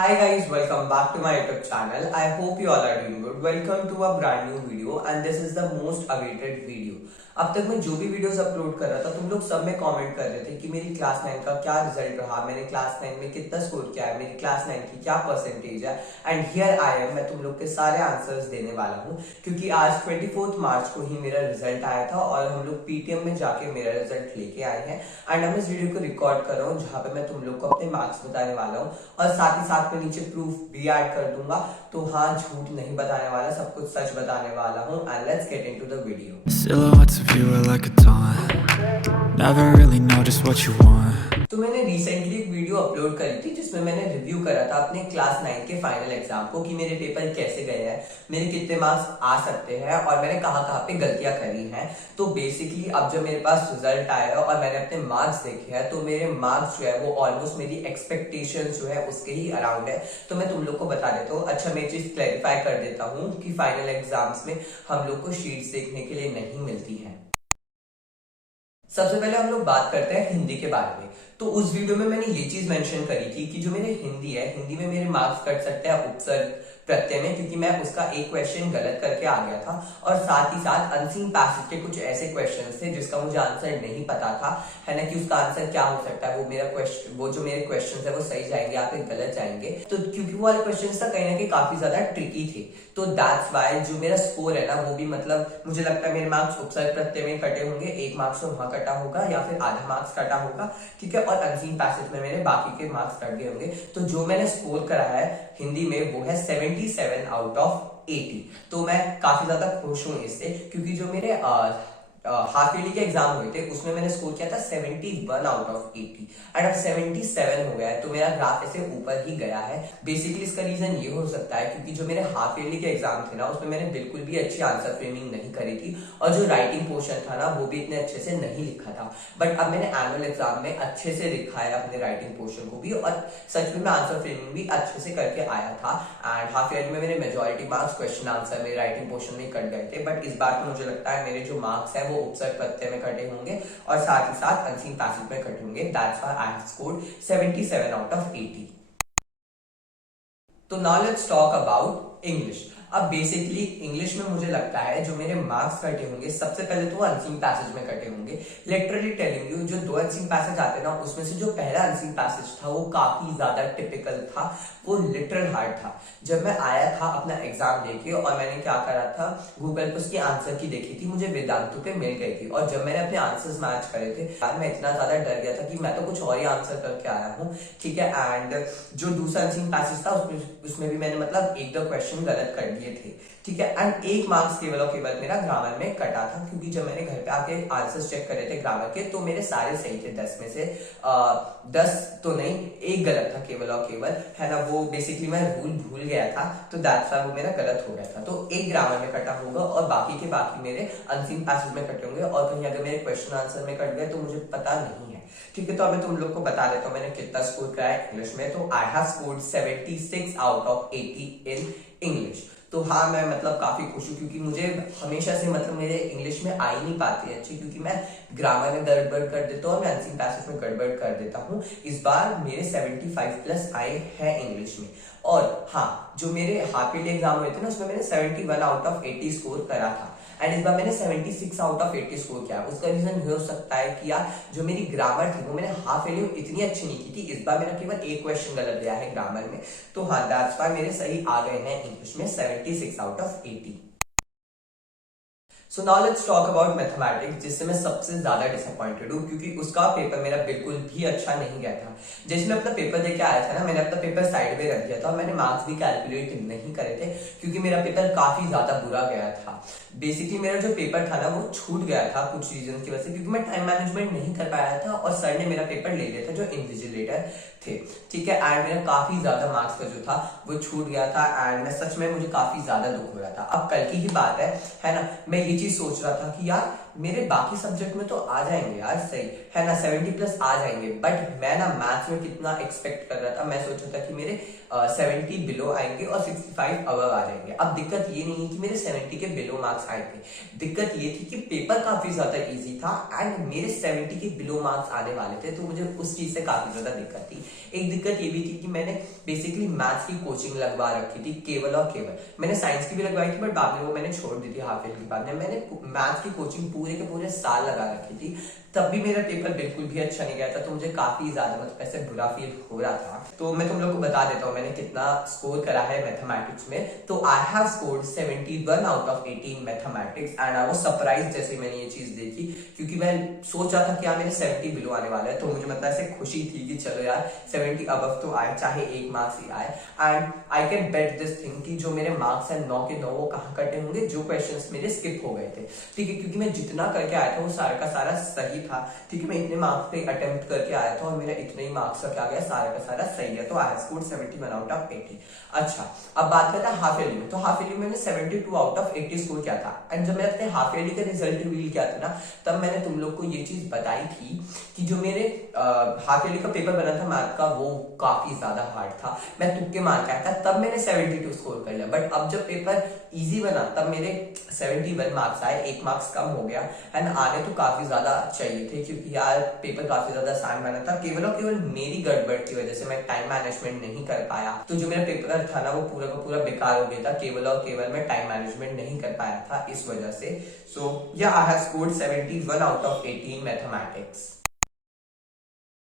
Hi guys, welcome back to my YouTube channel. I hope you all are doing good. Welcome to a brand new video and this is the most awaited video. अब तक मैं जो भी videos upload कर रहा था तुम लोग सब में कमेंट कर रहे थे कि मेरी क्लास 9 का क्या रिजल्ट रहा, मैंने क्लास 9 में कितना स्कोर किया है, मेरी क्लास 9 की क्या परसेंटेज है। एंड हियर आई एम, मैं तुम लोग के सारे आंसर्स देने वाला हूँ क्योंकि आज 24 मार्च को ही मेरा रिजल्ट आया था और हम लोग पीटीएम में जाके मेरा रिजल्ट लेके आए हैं। एंड मैं इस वीडियो को रिकॉर्ड कर रहा हूँ जहाँ पे मैं तुम लोग को अपने मार्क्स बताने वाला हूँ और साथ ही साथ में नीचे प्रूफ भी ऐड कर दूंगा। तो हाँ, झूठ नहीं बताने वाला, सब कुछ सच बताने वाला हूँ। And let's get into the video. Silhouettes of you are like a taunt. Never really know just what you want. तो मैंने रिसेंटली एक वीडियो अपलोड करी थी जिसमें मैंने रिव्यू करा था अपने क्लास 9 के फाइनल एग्जाम को कि मेरे पेपर कैसे गए हैं, मेरे कितने मार्क्स आ सकते हैं और मैंने कहाँ कहाँ पे गलतियां करी हैं। तो बेसिकली अब जब मेरे पास रिजल्ट आया है और मैंने अपने मार्क्स देखे हैं तो मेरे मार्क्स जो है वो ऑलमोस्ट मेरी एक्सपेक्टेशन जो है उसके ही अराउंड है। तो मैं तुम लोग को बता देता हूँ। अच्छा, मैं चीज क्लैरिफाई कर देता हूँ कि फाइनल एग्जाम्स में हम लोग को शीट्स देखने के लिए नहीं मिलती है। सबसे पहले हम लोग बात करते हैं हिंदी के बारे में। तो उस वीडियो में मैंने ये चीज मेंशन करी थी कि जो मेरे हिंदी है, हिंदी में मेरे मार्क्स कट सकते हैं उपसर्ग प्रत्यय में, क्योंकि मैं उसका एक क्वेश्चन गलत करके आ गया था और साथ ही साथ अनसीन पैसेज के कुछ ऐसे क्वेश्चंस थे जिसका मुझे आंसर नहीं पता था, है ना, कि उसका आंसर क्या हो सकता है। वो जो मेरे क्वेश्चंस है वो सही जाएंगे या फिर गलत जाएंगे। तो क्योंकि वो वाले क्वेश्चंस था कहीं ना कहीं काफी ज्यादा ट्रिकी थे, तो दैट्स वाई जो मेरा स्कोर है ना वो भी मतलब मुझे लगता है मेरे मार्क्स उपसर्ग प्रत्यय में कटे होंगे, एक मार्क्स तो वहां कटा होगा या फिर आधा मार्क्स कटा होगा, ठीक है, और अनसीन पैसेज में मेरे बाकी के मार्क्स कट गए होंगे। तो जो मैंने स्कोर करा है हिंदी में वो है 77 आउट ऑफ 80। तो मैं काफी ज्यादा खुश हूं इससे, क्योंकि जो मेरे हाफ ईयरली के एग्जाम हुए थे उसमें मैंने स्कोर किया था 71 आउट ऑफ 80 एंड अब 77 हो गया है। तो मेरा ग्राफ ऐसे ऊपर ही गया है। बेसिकली इसका रीजन ये हो सकता है क्योंकि जो मेरे हाफ ईयरली के एग्जाम थे ना उसमें मैंने बिल्कुल भी अच्छी आंसर फ्रेमिंग नहीं करी थी और जो राइटिंग पोर्शन था ना वो भी इतने अच्छे से नहीं लिखा था। बट अब मैंने एनुअल एग्जाम में अच्छे से लिखा है अपने राइटिंग पोर्शन को भी और सच में मैं आंसर फ्रेमिंग भी अच्छे से करके आया था। एंड हाफ ईयरली में मेरे मेजोरिटी मार्क्स क्वेश्चन आंसर में राइटिंग पोर्शन में कट गए थे। बट इस बार मुझे लगता है मेरे जो मार्क्स है वो उपसर्ग प्रत्यय में कटे होंगे और साथ ही साथ अनसीन पैसेज में कटे होंगे। That's why I have scored 77 out of 80। तो now let's talk about English. अब बेसिकली इंग्लिश में मुझे लगता है जो मेरे मार्क्स कटे होंगे सबसे पहले तो अनसीन पैसेज में कटे होंगे। लिटरली टेलिंग यू, जो 2 अनसीन पैसेज आते हैं ना उसमें से जो पहला अनसीन पैसेज था वो काफी ज्यादा टिपिकल था, वो लिटरल हार्ड था। जब मैं आया था अपना एग्जाम देके और मैंने क्या करा था, गूगल पे उसकी आंसर की देखी थी, मुझे वेदांतु पे मिल गई थी और जब मैंने अपने आंसर्स मैच करे थे यार मैं इतना ज्यादा डर गया था कि मैं तो कुछ और ही आंसर करके आया हूँ, ठीक है। एंड जो दूसरा अनसीन पैसेज था उसमें भी मैंने मतलब एक दो क्वेश्चन गलत कर दिए थे, ठीक है। एंड एक मार्क्स केवल और केवल मेरा ग्रामर में कटा था, क्योंकि जब मैंने घर पे आके आंसर्स चेक करे थे ग्रामर के तो मेरे सारे सही थे 10 में से 10 तो नहीं, एक गलत था केवल और केवल, है ना। वो बेसिकली मैं रूल भूल गया था तो दैट्स व्हाई वो मेरा गलत हो गया था। तो एक ग्रामर में कटा होगा और बाकी के बाकी मेरे अनसीन पैसेज में कटे होंगे और कहीं अगर मेरे क्वेश्चन आंसर में कट गए तो मुझे पता नहीं है, ठीक है। तो अभी तुम लोग को बता देता हूँ मैंने कितना स्कोर किया है इंग्लिश में। तो आई have scored 76 out of 80 in English. तो हाँ, मैं मतलब काफी खुश हूँ क्योंकि मुझे हमेशा से मतलब मेरे इंग्लिश में आ ही नहीं पाती अच्छी, क्योंकि मैं ग्रामर में गड़बड़ कर देता हूँ और मैं अनसीन पैसेज में गड़बड़ कर देता हूँ। इस बार मेरे 75 प्लस आए हैं इंग्लिश में। और हाँ, जो मेरे हाफ ईयरली एग्जाम हुए थे ना उसमें मैंने 71 आउट ऑफ 80 स्कोर करा था एंड इस बार मैंने 76 आउट ऑफ 80 स्कोर किया। उसका रीजन ये हो सकता है कि यार जो मेरी ग्रामर थी वो मैंने हाफ ईयरली में इतनी अच्छी नहीं की थी, इस बार मेरा केवल एक क्वेश्चन गलत गया है ग्रामर में। तो हाँ, दैट्स व्हाई मेरे सही आ गए हैं इंग्लिश में 76 out of 80। So now let's talk about mathematics, जिससे मैं सबसे ज्यादा डिसअपॉइंटेड हूँ क्योंकि उसका पेपर मेरा बिल्कुल भी अच्छा नहीं गया था। जैसे मैं अपना पेपर देके आया था ना, मैंने अपना पेपर साइड में रख दिया था और मैंने मार्क्स भी कैलकुलेट नहीं करे थे क्योंकि मेरा पेपर काफी ज्यादा बुरा गया था। बेसिकली मेरा जो पेपर था ना वो छूट गया था कुछ रीजन की वजह से, क्योंकि मैं टाइम मैनेजमेंट नहीं कर पाया था और सर ने मेरा पेपर ले लिया था जो इन्विजिलेटर थे, ठीक है। एंड मेरा काफी ज्यादा मार्क्स का जो था वो छूट गया था एंड मैं सच में मुझे काफी ज्यादा दुख हो रहा था। अब कल की ही बात है ना, मैं ये चीज सोच रहा था कि यार मेरे बाकी सब्जेक्ट में तो आ जाएंगे यार, सही है ना, 70 प्लस आ जाएंगे, बट मैं ना मैथ्स में कितना एक्सपेक्ट कर रहा था, मैं सोचा था कि मेरे 70 बिलो आएंगे और 65 अबव आ जाएंगे। अब दिक्कत ये नहीं है कि मेरे 70 के बिलो मार्क्स आए थे, दिक्कत ये थी कि पेपर काफी ज्यादा इजी था एंड मेरे 70 के बिलो मार्क्स आने वाले थे, तो मुझे उस चीज से काफी ज्यादा दिक्कत थी। एक दिक्कत ये भी थी कि मैंने बेसिकली मैथ्स की कोचिंग लगवा रखी थी केवल और केवल, मैंने साइंस की भी लगवाई थी बट बाद में वो मैंने छोड़ दी थी हाफ ईयर के बाद में। मैंने मैथ्स की कोचिंग पूरे के पूरे साल लगा रखी थी, तब भी मेरा पेपर बिल्कुल भी अच्छा नहीं गया था, तो मुझे काफी ज्यादा मतलब ऐसे बुरा फील हो रहा था। तो मैं तुम लोग को बता देता हूँ मैंने कितना स्कोर करा है मैथमेटिक्स में। तो आई have scored 71 out of 18 mathematics and I was surprised जैसे मैंने ये चीज देखी, क्योंकि मैं सोच रहा था कि यार मेरे 70 बिलो आने वाला है, तो मुझे मतलब ऐसे खुशी थी कि चलो यार 70 अबव तो आए, चाहे एक मार्क्स ही आए। And I can bet this thing कि जो मेरे मार्क्स है 9 के 9 वो कहाँ कटे होंगे, जो क्वेश्चंस मेरे स्किप हो गए थे, ठीक है, क्योंकि मैं जितना करके आया था वो सारा का सारा सही था, ठीक है, मैं इतने मार्क्स पे अटेम्प्ट करके आया था और मेरा इतने ही मार्क्स का क्या गया, सारा का सारा सही है, तो आई हैव स्कोर्ड 71 आउट ऑफ 80। अच्छा, अब बात करते हैं हाफ ईयरली में। तो हाफ ईयरली में मैंने 72 आउट ऑफ 80 स्कोर किया था एंड जब मैंने अपने हाफ ईयरली का रिजल्ट रिवील किया था ना, तब मैंने तुम लोग को ये चीज बताई थी कि जो मेरे हाफ ईयरली का पेपर बना था मैथ का वो काफी ज्यादा हार्ड था, मैं तुक्के मार के आया था, तब मैंने 72 स्कोर कर लिया। बट अब जब पेपर इजी बना तब मेरे 71 मार्क्स आए, 1 मार्क्स कम हो गया एंड आने तो काफी ज्यादा चाहिए थे, क्योंकि यार पेपर काफी ज्यादा आसान बना था। केवल और केवल मेरी गड़बड़ की वजह से मैं टाइम मैनेजमेंट नहीं कर पाया, तो जो मेरा पेपर था ना वो पूरा का पूरा बेकार हो गया था, केवल और केवल मैं टाइम मैनेजमेंट नहीं कर पाया था इस वजह से। सो या आई have scored 71 out of 18 mathematics.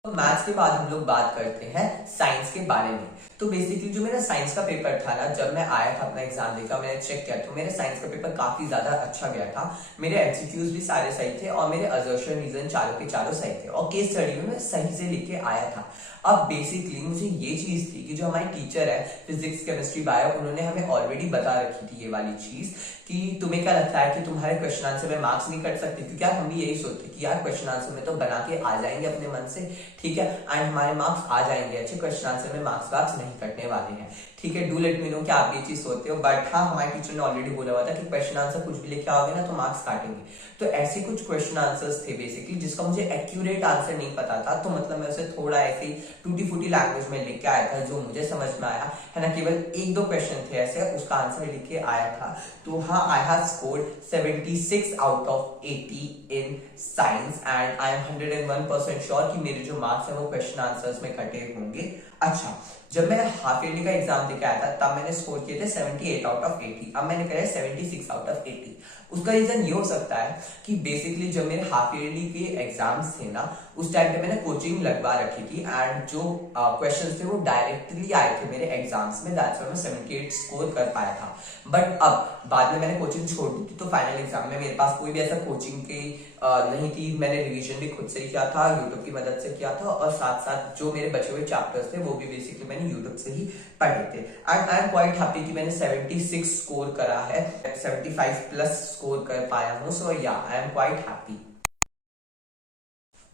तो मैथ्स के बाद हम लोग बात करते हैं साइंस के बारे में। तो बेसिकली जो मेरा साइंस का पेपर था ना, जब मैं आया था अपना एग्जाम देकर, मैंने चेक किया तो मेरे साइंस का पेपर काफी ज्यादा अच्छा गया था। मेरे एमसीक्यूज भी सारे सही थे और मेरे असर्शन रीजन चारों के चारों सही थे और केस स्टडी में मैं सही से लिख के आया था। अब बेसिकली मुझे ये चीज थी कि जो हमारी टीचर है फिजिक्स केमिस्ट्री बायो, उन्होंने हमें ऑलरेडी बता रखी थी ये वाली चीज कि तुम्हें क्या लगता है कि तुम्हारे क्वेश्चन आंसर में मार्क्स नहीं कट सकते, क्योंकि यार हम भी यही सोचते कि यार क्वेश्चन आंसर में तो बना के आ जाएंगे अपने मन से, ठीक है, एंड हमारे मार्क्स आ जाएंगे अच्छे, क्वेश्चन आंसर में मार्क्स नहीं कटने वाले हैं, ठीक है। डू लेट मी नो कि आप ये चीज सोचते हो, बट हाँ हमारे टीचर ने ऑलरेडी बोला हुआ था कि क्वेश्चन आंसर कुछ भी लेके आओगे ना तो मार्क्स काटेंगे। तो ऐसे कुछ क्वेश्चन आंसर्स थे बेसिकली जिसका मुझे एक्यूरेट आंसर नहीं पता था, तो मतलब मैं उसे थोड़ा ऐसे टूटी फूटी लैंग्वेज में लिख के आया था जो मुझे समझ में आया, है ना, केवल 1-2 क्वेश्चन थे ऐसे, उसका आंसर लिख के आया था। तो हाँ, आई have scored 76 out of 80 in science and I am 101% sure कि मेरे जो मार्क्स है वो क्वेश्चन आंसर्स में कटे होंगे। अच्छा, जब मैं हाफ ईयरली का एग्जाम देके आया था तब मैंने स्कोर किए थे 78 आउट ऑफ 80, अब मैंने कहा है 76 आउट ऑफ 80। उसका रीजन ये हो सकता है कि बेसिकली जब मेरे हाफ ईयरली के एग्जाम्स थे ना, उस टाइम पे मैंने कोचिंग लगवा रखी थी एंड जो क्वेश्चंस थे वो डायरेक्टली आए थे मेरे एग्जाम्स में, दैट्स व्हाई मैं 78 स्कोर कर पाया था। बट अब बाद में मैंने कोचिंग छोड़ दी थी, तो फाइनल एग्जाम में मेरे पास कोई भी ऐसा कोचिंग की नहीं थी, मैंने रिवीजन भी खुद से ही किया था, यूट्यूब की मदद से किया था और साथ साथ जो मेरे बचे हुए चैप्टर्स थे वो भी बेसिकली मैंने यूट्यूब से ही पढ़े थे। And I am quite happy कि मैंने 76 स्कोर करा है, 75 प्लस स्कोर कर पाया हूं, सो या I am quite happy.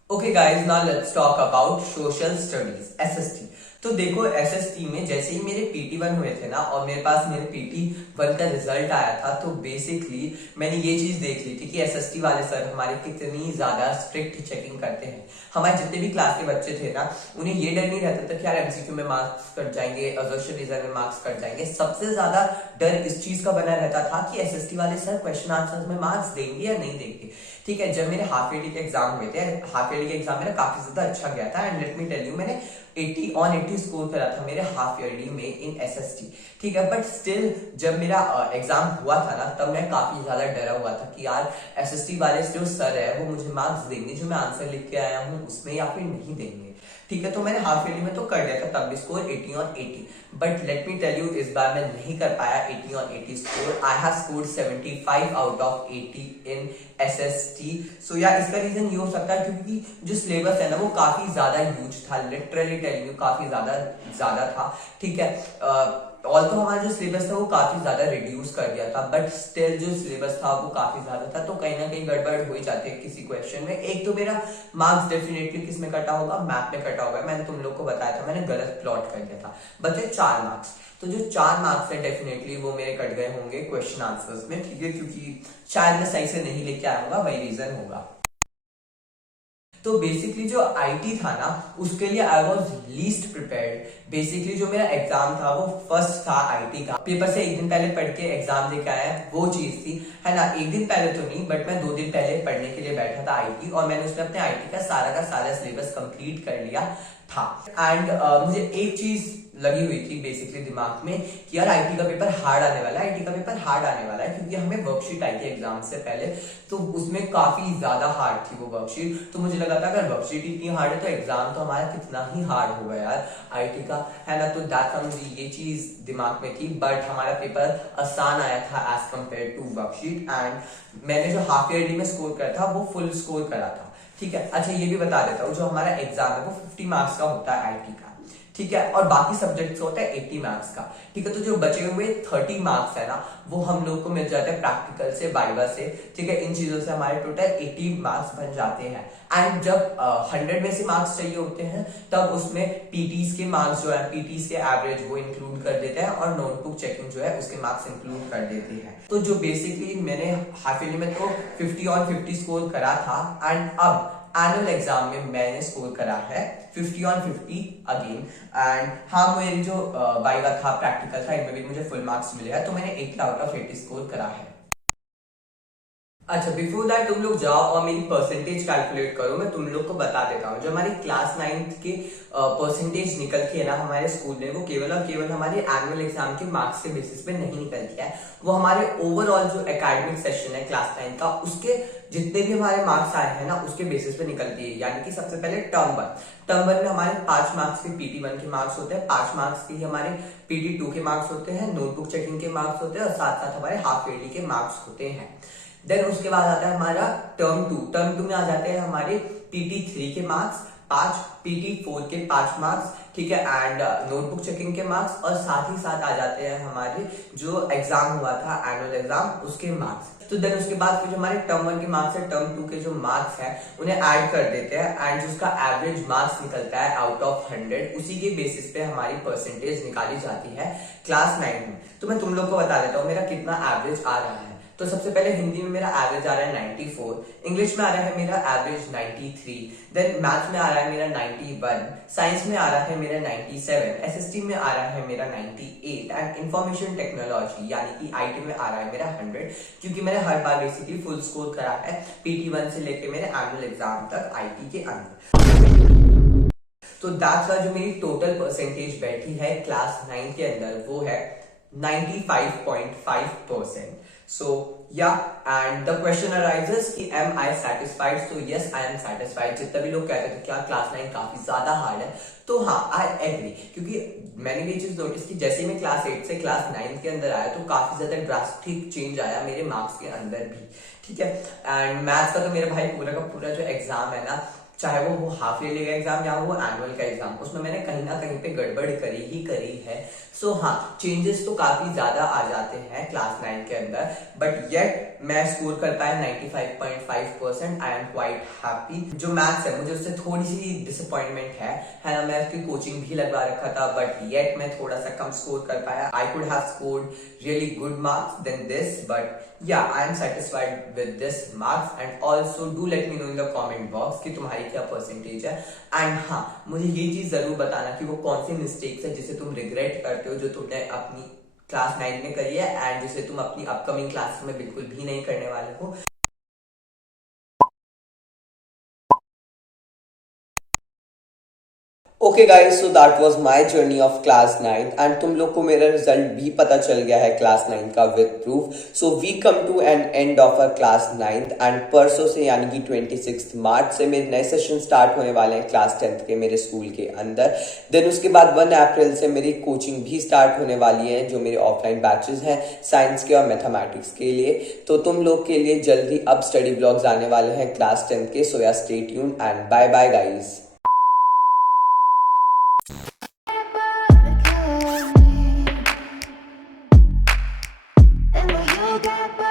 Okay guys, now let's talk about social studies SST. तो देखो एसएसटी में जैसे ही मेरे PT1 हुए थे ना और मेरे पास मेरे PT1 का रिजल्ट आया था, तो बेसिकली मैंने ये चीज देख ली थी कि एसएसटी वाले सर हमारे कितनी ज्यादा स्ट्रिक्ट चेकिंग करते हैं। हमारे जितने भी क्लास के बच्चे थे ना, उन्हें ये डर नहीं रहता था कि यार एमसीक्यू में मार्क्स कट जाएंगे, असर्शन रीजन में मार्क्स कट जाएंगे, सबसे ज्यादा डर इस चीज का बना रहता था कि एसएसटी वाले सर क्वेश्चन आंसर में मार्क्स देंगे या नहीं देंगे, ठीक है। जब मेरे हाफ ईयरली के एग्जाम हुए थे, हाफ ईयरली के एग्जाम मेरा काफी ज्यादा अच्छा गया था and let me tell you, मैंने 80 ऑन 80 स्कोर करा था मेरे हाफ ईयरली में इन एसएसटी, ठीक है। बट स्टिल जब मेरा एग्जाम हुआ था ना, तब मैं काफी ज्यादा डरा हुआ था कि यार एसएसटी वाले जो सर है वो मुझे मार्क्स देंगे जो मैं आंसर लिख के आया हूँ उसमें, या फिर नहीं देंगे, ठीक है। तो मैंने हाफ ईयरली में तो कर दिया था तब भी score 80 on 80, but let me tell you इस बार मैं नहीं कर पाया 80 on 80 score. I have scored 75 out of 80 in SST. So या इसका रीजन ये हो सकता है क्योंकि जो सिलेबस है ना वो काफी ज्यादा ह्यूज था, लिटरली टेलिंग यू काफी ज्यादा था, ठीक है। ऑल तो हमारा जो सिलेबस था वो काफी ज्यादा रिड्यूस कर दिया था, बट स्टिल जो सिलेबस था वो काफी ज्यादा था, तो कहीं ना कहीं गड़बड़ हो ही जाती है किसी क्वेश्चन में। एक तो मेरा मार्क्स डेफिनेटली किस में कटा होगा, मैथ में कटा होगा, मैंने तुम लोग को बताया था, मैंने गलत प्लॉट कर दिया था, बचे 4 मार्क्स। तो जो 4 मार्क्स है डेफिनेटली वो मेरे कट गए होंगे क्वेश्चन आंसर्स में, ठीक है, क्योंकि शायद मैं सही से नहीं लेके आऊंगा, वही रीजन होगा। तो बेसिकली जो आईटी था ना उसके लिए I was least prepared. Basically जो मेरा एग्जाम था वो फर्स्ट था आईटी का, पेपर से एक दिन पहले पढ़ के एग्जाम देके आया, वो चीज थी, है ना। एक दिन पहले तो नहीं, बट मैं 2 दिन पहले पढ़ने के लिए बैठा था आईटी, और मैंने उसमें अपने आईटी का सारा सिलेबस कंप्लीट कर लिया था। एंड मुझे एक चीज लगी हुई थी बेसिकली दिमाग में कि यार आईटी का पेपर हार्ड आने वाला है, आईटी का पेपर हार्ड आने वाला है, क्योंकि हमें वर्कशीट आई थी एग्जाम से पहले, तो उसमें काफी ज्यादा हार्ड थी वो वर्कशीट। तो मुझे लगा था अगर वर्कशीट इतनी हार्ड है तो एग्जाम तो हमारा कितना ही हार्ड होगा यार आईटी का, है ना। तो दैट मुझे ये चीज दिमाग में थी, बट हमारा पेपर आसान आया था as compare to worksheet, and मैंने जो हाफ ईयरली में स्कोर करा था वो फुल स्कोर करा था, ठीक है। अच्छा ये भी बता देता हूँ, जो हमारा एग्जाम है वो 50 मार्क्स का होता है आईटी का, ठीक है, और बाकी सब्जेक्ट्स होता है 80 मार्क्स का, ठीक है। तो जो बचे हुए 30 मार्क्स है ना वो हम लोग को मिल जाते हैं प्रैक्टिकल से, वाइवा से, ठीक है। इन चीजों से हमारे टोटल 80 मार्क्स बन जाते हैं। एंड जब 100 में से मार्क्स चाहिए होते हैं तब उसमें पीटीज के मार्क्स जो है, पीटीज के एवरेज वो इंक्लूड कर देते हैं, और नोटबुक चेकिंग जो है उसके मार्क्स इंक्लूड कर देते हैं। तो जो बेसिकली मैंने हाफ ईयरली में तो 50 on 50 स्कोर करा था, एंड अब एनुअल एग्जाम में मैंने स्कोर करा है 50 on 50 अगेन। एंड हाँ, मेरी जो वाइवा था, प्रैक्टिकल था, इनमें भी मुझे फुल मार्क्स मिले हैं, तो मैंने 80 आउट ऑफ 80 स्कोर करा है। अच्छा, बिफोर दैट तुम लोग जाओ और मेरी परसेंटेज कैलकुलेट करो, मैं तुम लोग को बता देता हूँ। जो हमारी क्लास 9 के परसेंटेज निकलती है ना हमारे स्कूल में, वो केवल और केवल हमारे एनुअल एग्जाम के मार्क्स के बेसिस पे नहीं निकलती है, वो हमारे ओवरऑल जो एकेडमिक सेशन है क्लास 9 का, उसके जितने भी हमारे मार्क्स आए हैं ना उसके बेसिस पे निकलती है। यानी कि सबसे पहले टर्म वन में हमारे 5 मार्क्स के PT1 के मार्क्स होते हैं, 5 मार्क्स के हमारे PT2 के मार्क्स होते हैं, नोटबुक चेकिंग के मार्क्स होते हैं, और साथ साथ हमारे हाफ ईयरली के मार्क्स होते हैं। देन उसके बाद आता है हमारा टर्म टू में आ जाते हैं हमारे PT3 के मार्क्स 5, PT4 के 5 मार्क्स, ठीक है, एंड नोटबुक चेकिंग के मार्क्स, और साथ ही साथ आ जाते हैं हमारे जो एग्जाम हुआ था एनुअल एग्जाम उसके मार्क्स। तो देन उसके बाद फिर जो हमारे टर्म 1 के मार्क्स है, टर्म 2 के जो मार्क्स है उन्हें ऐड कर देते हैं, एंड जिसका एवरेज मार्क्स निकलता है आउट ऑफ 100, उसी के बेसिस पे हमारी परसेंटेज निकाली जाती है क्लास 9 में। तो मैं तुम लोग को बता देता हूँ मेरा कितना एवरेज आ रहा है। तो सबसे पहले हिंदी में मेरा एवरेज आ रहा है 94, इंग्लिश में आ रहा है मेरा एवरेज 93, देन मैथ्स में आ रहा है मेरा 91, साइंस में आ रहा है मेरा 97, एसएसटी में आ रहा है मेरा 98, एंड इंफॉर्मेशन टेक्नोलॉजी यानी कि आईटी में आ रहा है मेरा 100, क्योंकि मैंने हर बार बेसिकली फुल स्कोर करा है PT1 से लेके मेरे एनुअल एग्जाम तक आईटी के अंदर। तो दैट्स व्हाई जो मेरी टोटल परसेंटेज बैठी है क्लास 9 के अंदर वो है 95.5%. So yeah, and the question arises कि am I satisfied? So yes, I am satisfied. जितने भी लोग कहते थे क्या क्लास 9 काफी ज्यादा हार्ड है, तो हाँ I agree, क्योंकि मैंने भी चीज नोटिस की, जैसे मैं क्लास 8 से क्लास 9 के अंदर आया तो काफी ज्यादा ड्रास्टिक चेंज आया मेरे मार्क्स के अंदर भी, ठीक है। एंड मैथ्स का तो मेरे भाई पूरा का पूरा जो एग्जाम है ना, चाहे वो हाफ ईयरली का एग्जाम या वो एनुअल का एग्जाम, उसमें मैंने कहीं ना कहीं पे गड़बड़ करी है। सो हाँ, चेंजेस तो काफी ज्यादा आ जाते हैं क्लास 9 के अंदर, बट येट मैं स्कोर कर पाया 95.5%। I am quite happy. जो मैथ्स है मुझे उससे थोड़ी सी डिसअपॉइंटमेंट है ना, मैं उसकी कोचिंग भी लगवा रखा था, बट येट मैं थोड़ा सा कम स्कोर कर पाया। I could have scored really good marks than this, but yeah, I am satisfied with this marks, and also do let me know in the comment box कि तुम्हारी क्या परसेंटेज है। And हाँ, मुझे ये चीज जरूर बताना कि वो कौन सी मिस्टेक्स है जिसे तुम रिग्रेट करते हो, जो तुमने अपनी क्लास 9 में करी है, एंड जिसे तुम अपनी अपकमिंग क्लास में बिल्कुल भी नहीं करने वाले हो। Okay guys, so that was my journey of class 9, and तुम लोग को मेरा रिजल्ट भी पता चल गया है क्लास 9 का with proof. So we come to an end of our class 9, and परसों से यानी कि 26 मार्च से मेरे नए सेशन स्टार्ट होने वाले हैं क्लास 10th के मेरे स्कूल के अंदर। देन उसके बाद 1 अप्रैल से मेरी कोचिंग भी स्टार्ट होने वाली है, जो मेरे ऑफलाइन बैचेस हैं साइंस के और मैथमेटिक्स के लिए। तो तुम लोग के लिए जल्दी अब स्टडी ब्लॉग्स आने वाले हैं क्लास 10th के। So yeah stay tuned and bye bye guys. And you got